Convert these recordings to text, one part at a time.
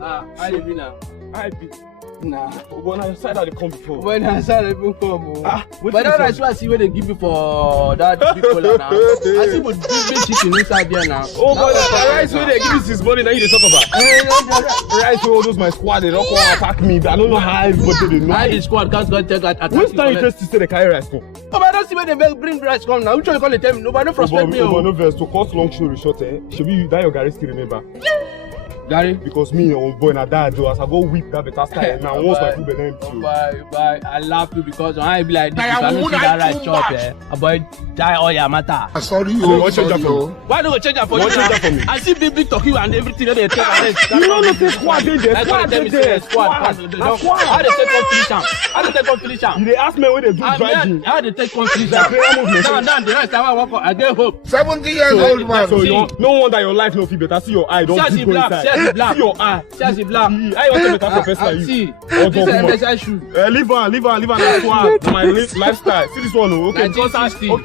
I live now. I be. Nah. When I said that they come before. When I said I even come. What But that is what I see where they give me for that people now. I see but big chicken inside there now. Oh boy, the rice where they give me this money now you dey talk about. Rice where all those my squad they don't come attack me. I don't know how everybody they know. I the squad can't go take attack. Which time you just say they carry rice come? Oh, but I don't see where they bring rice come now. Which one you call it? Tell me. Nobody don't frustrate me. No verse to cut long story short, should be that your Gary still remember? Gary? Because me on boy na that though as I go whip that better style now once my food be empty. Bye. I laugh you because when I be like this, I don't see that rice chop boy die all your matter. Sorry, So you want change that for me? Why don't you change that for You you? want change that for me? I see big turkey and everything that they take arrest. You don't know say squad dey there. That's what they say squad. How they take one finish am? How they take one finish am? You dey ask me when they do driving. How they take one finish am? Now the rest I walk I get hope. 70 years old man. So you no wonder your life no fit better. See your eye don't See keep going inside. See your eye. See black. I want to better for person like you. See. Oh, This is MSI shoe. leave on that swag. My lifestyle. See this one, okay? 1960. Okay.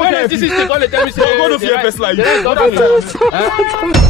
When 1960 call it tell me say. Go to fear person like you. The rest don't